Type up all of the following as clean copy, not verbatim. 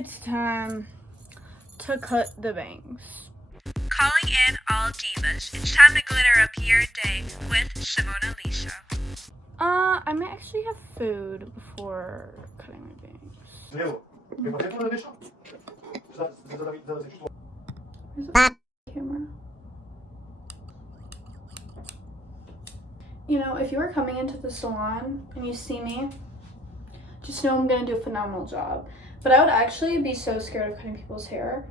it's time to cut the bangs. Calling in all divas. It's time to glitter up your day with Simonalisa. I might actually have food before cutting my bangs. Where's the camera? You know, if you are coming into the salon and you see me, just know I'm gonna do a phenomenal job. But I would actually be so scared of cutting people's hair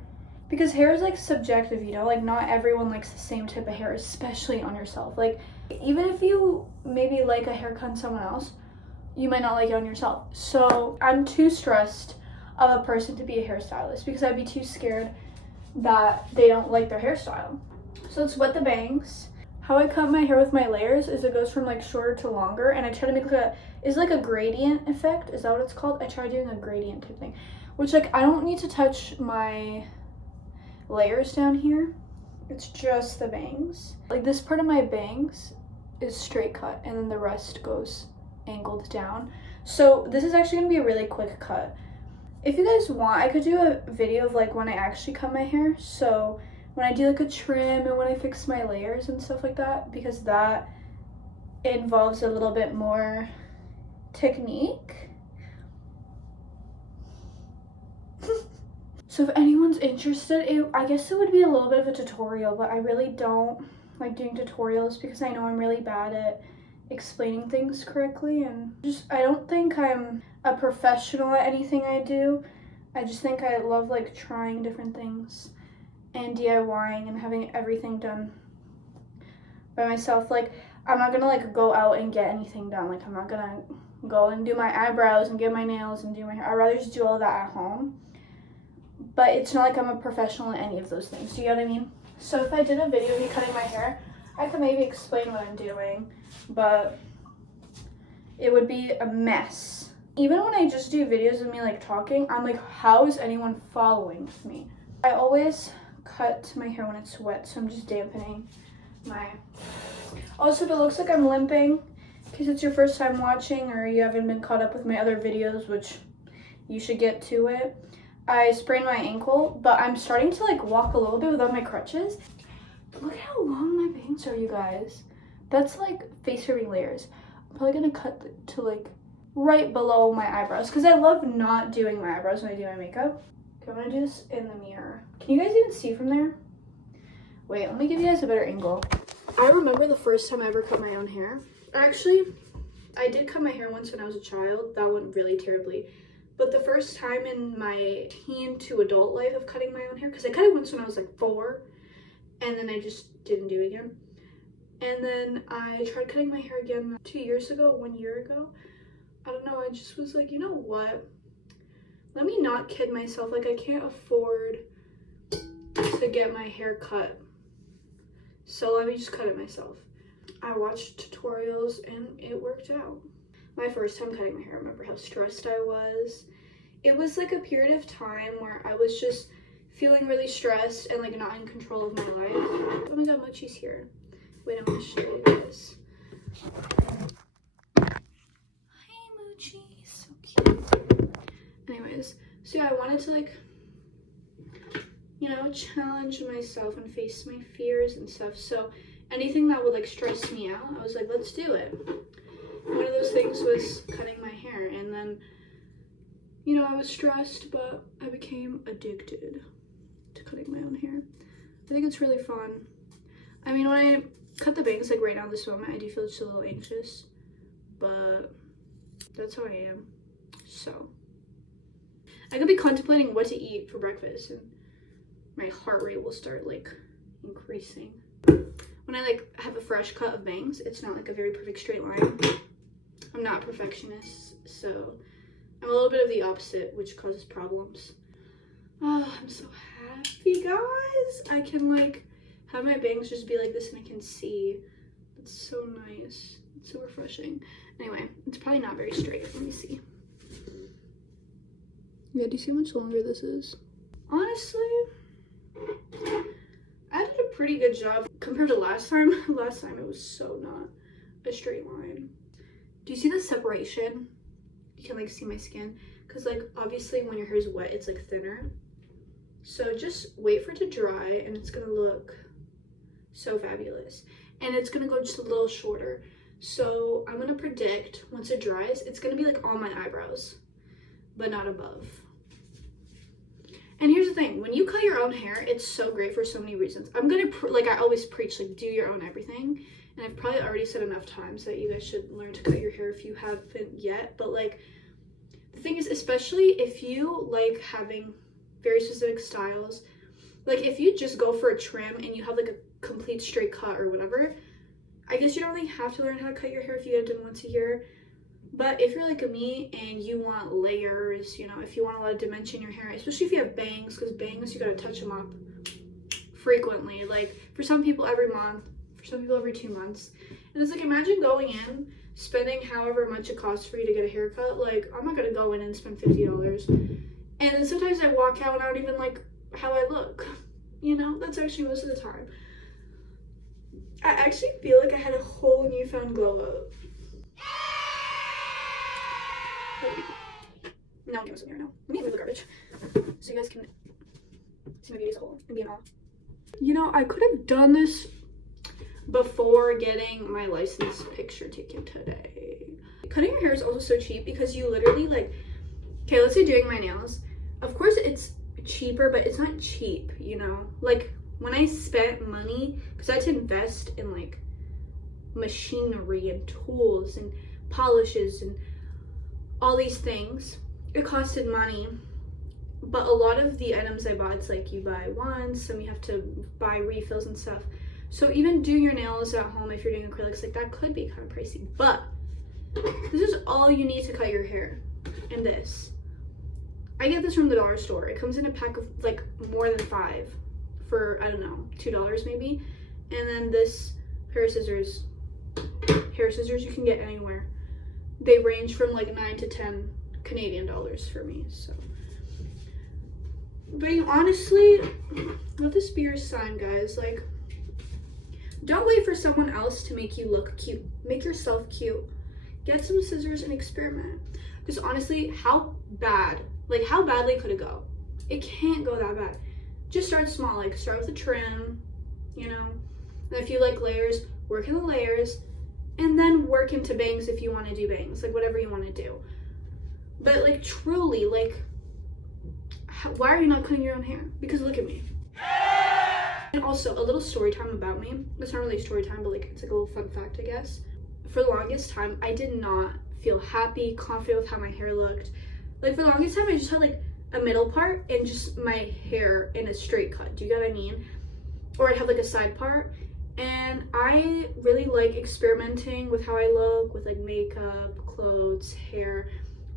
because hair is like subjective, you know, like not everyone likes the same type of hair, especially on yourself. Like even if you maybe like a haircut on someone else, you might not like it on yourself. So I'm too stressed of a person to be a hairstylist because I'd be too scared that they don't like their hairstyle. So let's wet the bangs. How I cut my hair with my layers is it goes from like shorter to longer, and I try to make like a gradient effect. Is that what it's called? I try doing a gradient type thing, which like I don't need to touch my layers down here. It's just the bangs. Like this part of my bangs is straight cut, and then the rest goes angled down. So this is actually gonna be a really quick cut. If you guys want, I could do a video of like when I actually cut my hair. So when I do like a trim and when I fix my layers and stuff like that, because that involves a little bit more technique. So if anyone's interested, I guess it would be a little bit of a tutorial, but I really don't like doing tutorials because I know I'm really bad at explaining things correctly, and I don't think I'm a professional at anything I do. I just think I love like trying different things and DIYing and having everything done by myself. Like I'm not gonna like go out and get anything done. Like I'm not gonna go and do my eyebrows and get my nails and do my hair. I'd rather just do all that at home. But it's not like I'm a professional in any of those things. Do you know what I mean? So if I did a video of me cutting my hair, I could maybe explain what I'm doing, but it would be a mess. Even when I just do videos of me like talking, I'm like, how is anyone following me? I always cut my hair when it's wet, so I'm just dampening my... Also, if it looks like I'm limping, in case it's your first time watching or you haven't been caught up with my other videos, which you should get to it, I sprained my ankle, but I'm starting to like walk a little bit without my crutches. Look at how long my bangs are, you guys. That's like face framing layers. I'm probably gonna cut to like right below my eyebrows because I love not doing my eyebrows when I do my makeup. Okay, I'm gonna do this in the mirror. Can you guys even see from there? Wait, let me give you guys a better angle. I remember the first time I ever cut my own hair. Actually, I did cut my hair once when I was a child. That went really terribly. But the first time in my teen to adult life of cutting my own hair, because I cut it once when I was like 4, and then I just didn't do it again. And then I tried cutting my hair again 2 years ago, 1 year ago. I don't know, I just was like, you know what? Let me not kid myself. Like, I can't afford to get my hair cut. So let me just cut it myself. I watched tutorials and it worked out. My first time cutting my hair, I remember how stressed I was. It was like a period of time where I was just feeling really stressed and like not in control of my life. Oh my god, Mochi's here. Wait, I'm gonna show you this. Hi Mochi, so cute. Anyways, so yeah, I wanted to like, you know, challenge myself and face my fears and stuff. So anything that would like stress me out, I was like, let's do it. One of those things was cutting my hair, and then, you know, I was stressed, but I became addicted to cutting my own hair. I think it's really fun. I mean, when I cut the bangs, like right now this moment, I do feel just a little anxious, but that's how I am. So I could be contemplating what to eat for breakfast, and my heart rate will start like increasing. When I like have a fresh cut of bangs, it's not like a very perfect straight line. I'm not a perfectionist, so I'm a little bit of the opposite, which causes problems. Oh, I'm so happy, guys. I can like have my bangs just be like this and I can see. It's so nice. It's so refreshing. Anyway, it's probably not very straight. Let me see. Yeah, do you see how much longer this is? Honestly, I did a pretty good job compared to last time. Last time it was so not a straight line. Do you see the separation? You can like see my skin because like obviously when your hair is wet it's like thinner. So just wait for it to dry and it's gonna look so fabulous. And it's gonna go just a little shorter. So I'm gonna predict once it dries, it's gonna be like on my eyebrows, but not above. And here's the thing, when you cut your own hair, it's so great for so many reasons. I'm gonna, like I always preach, like do your own everything. And I've probably already said enough times that you guys should learn to cut your hair if you haven't yet. But like, the thing is, especially if you like having very specific styles, like if you just go for a trim and you have like a complete straight cut or whatever, I guess you don't really have to learn how to cut your hair if you get it done once a year. But if you're like me and you want layers, you know, if you want a lot of dimension in your hair, especially if you have bangs, because bangs, you gotta touch them up frequently. Like for some people every month, for some people every 2 months. And it's like, imagine going in, spending however much it costs for you to get a haircut. Like, I'm not gonna go in and spend $50. And then sometimes I walk out and I don't even like how I look. You know, that's actually most of the time. I actually feel like I had a whole newfound glow up. No one can listen here now. Let me move the garbage so you guys can see my beauty as a whole and be in awe. You know, I could have done this before getting my license picture taken today. Cutting your hair is also so cheap because you literally like, okay, let's say doing my nails. Of course it's cheaper, but it's not cheap, you know? Like when I spent money, because I had to invest in like machinery and tools and polishes and all these things, it costed money. But a lot of the items I bought, it's like you buy once and you have to buy refills and stuff. So even do your nails at home if you're doing acrylics, like that could be kind of pricey. But this is all you need to cut your hair. And this, I get this from the dollar store. It comes in a pack of like more than 5 for, I don't know, $2 maybe. And then this pair of scissors, you can get anywhere. They range from like 9 to 10 Canadian dollars for me, so. But you honestly, let this be your sign, guys. Like, don't wait for someone else to make you look cute. Make yourself cute. Get some scissors and experiment. Because honestly, how badly could it go? It can't go that bad. Just start small. Like, start with a trim, you know. And if you like layers, work in the layers. And then work into bangs if you want to do bangs. Like, whatever you want to do. But, like, truly, like, why are you not cutting your own hair? Because look at me. And also, a little story time about me. It's not really a story time, but like it's like a little fun fact, I guess. For the longest time, I did not feel happy, confident with how my hair looked. Like for the longest time, I just had like a middle part and just my hair in a straight cut. Do you get what I mean? Or I'd have like a side part. And I really like experimenting with how I look, with like makeup, clothes, hair,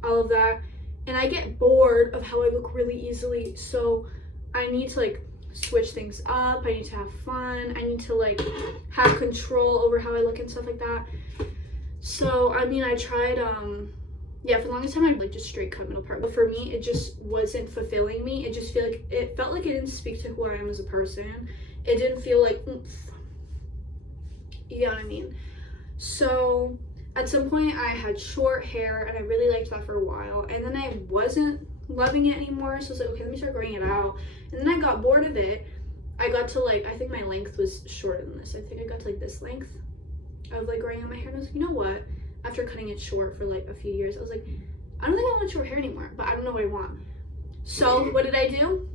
all of that. And I get bored of how I look really easily. So I need to like switch things up. I need to have fun. I need to like have control over how I look and stuff like that. So I mean, I tried yeah, for the longest time I like just straight cut middle part, but for me it just wasn't fulfilling me. It felt like it didn't speak to who I am as a person. It didn't feel like oomph. You know what I mean? So at some point I had short hair and I really liked that for a while, and then I wasn't loving it anymore, so I was like, okay, let me start growing it out. And then I got bored of it. I got to like, I think my length was shorter than this. I think I got to like this length of like growing out my hair, and I was like, you know what, after cutting it short for like a few years, I was like, I don't think I want short hair anymore, but I don't know what I want. So what did I do?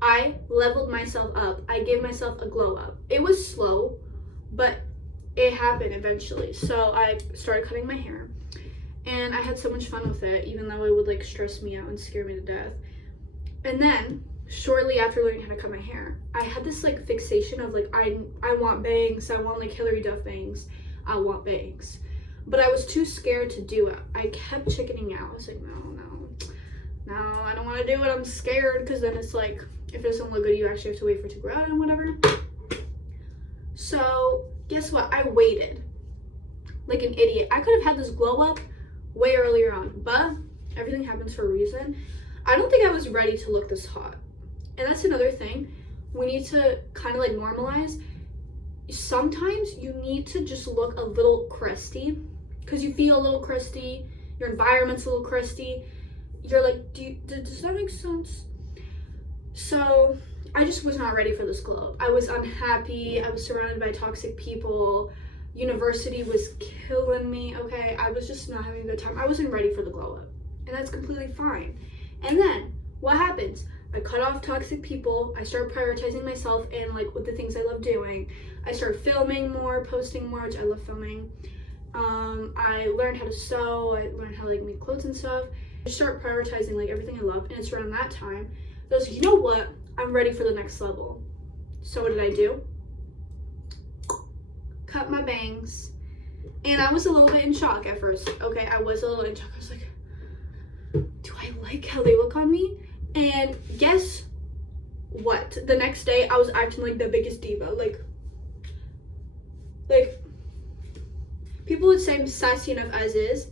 I leveled myself up. I gave myself a glow up. It was slow, but it happened eventually. So I started cutting my hair and I had so much fun with it, even though it would like stress me out and scare me to death. And then shortly after learning how to cut my hair, I had this like fixation of like, I want bangs. I want like Hilary Duff bangs. I want bangs. But I was too scared to do it. I kept chickening out. I was like, no, I don't want to do it. I'm scared, because then it's like, if it doesn't look good, you actually have to wait for it to grow out and whatever. So guess what? I waited like an idiot. I could have had this glow up way earlier on, but everything happens for a reason. I don't think I was ready to look this hot. And that's another thing we need to kind of like normalize. Sometimes you need to just look a little crusty, because you feel a little crusty, your environment's a little crusty. You're like, does that make sense? So I just was not ready for this glow up. I was unhappy. I was surrounded by toxic people. University was killing me, okay? I was just not having a good time. I wasn't ready for the glow up. And that's completely fine. And then what happens? I cut off toxic people. I started prioritizing myself and like with the things I love doing. I started filming more, posting more, which I love filming. I learned how to sew. I learned how to like make clothes and stuff. I start prioritizing like everything I love, and it's around that time that I was like, you know what? I'm ready for the next level. So what did I do? Cut my bangs. And I was a little bit in shock at first. Okay, I was a little in shock. I was like, do I like how they look on me? And guess what? The next day I was acting like the biggest diva. Like people would say I'm sassy enough as is.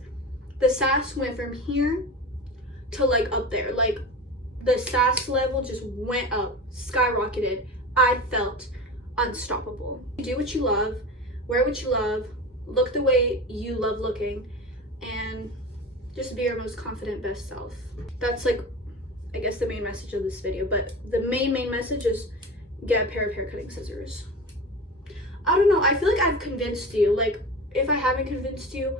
The sass went from here to like up there. Like the sass level just went up, skyrocketed. I felt unstoppable. Do what you love, wear what you love, look the way you love looking, and just be your most confident, best self. That's like, I guess, the main message of this video. But the main message is get a pair of hair cutting scissors. I don't know, I feel like I've convinced you. Like, if I haven't convinced you,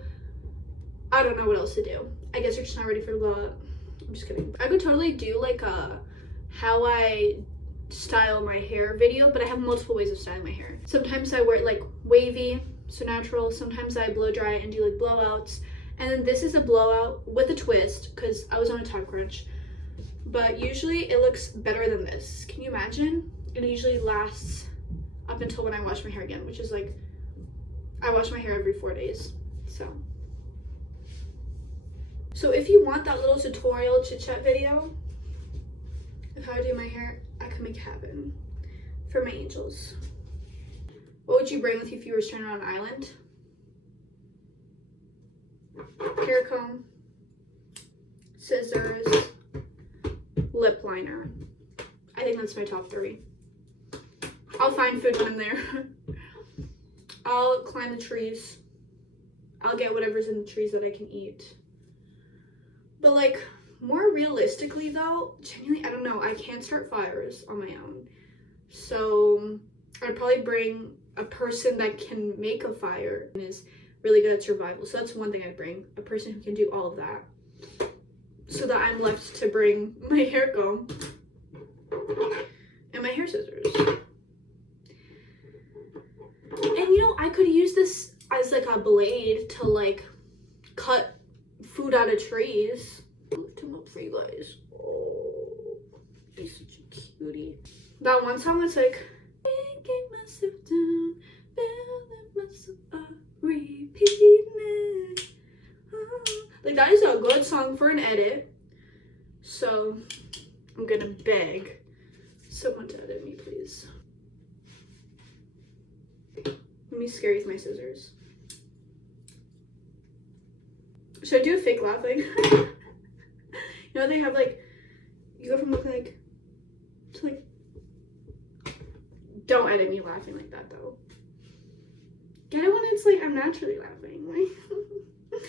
I don't know what else to do. I guess you're just not ready for the glow up. I'm just kidding. I could totally do like a how I style my hair video, but I have multiple ways of styling my hair. Sometimes I wear it like wavy, so natural. Sometimes I blow dry and do like blowouts. And then this is a blowout with a twist because I was on a time crunch. But usually it looks better than this. Can you imagine? It usually lasts up until when I wash my hair again, which is like, I wash my hair every 4 days. So if you want that little tutorial chit chat video of how I do my hair, I can make it happen for my angels. What would you bring with you if you were stranded on an island? Hair comb, scissors, lip liner. I think that's my top 3. I'll find food when I'm there. I'll climb the trees. I'll get whatever's in the trees that I can eat. But like, more realistically though, genuinely, I don't know, I can't start fires on my own. So I'd probably bring a person that can make a fire and is really good at survival. So that's one thing I'd bring, a person who can do all of that. So that I'm left to bring my hair comb and my hair scissors. And you know, I could use this as like a blade to like cut food out of trees. Lift him up for you guys. Oh, he's such a cutie. That one song was like, breaking myself down, building myself up, repeating it. Like, that is a good song for an edit. So I'm gonna beg someone to edit me, please. Let me scare you with my scissors. Should I do a fake laughing? You know, they have like, you go from looking like to like, don't edit me laughing like that though. Get it when it's like I'm naturally laughing. Like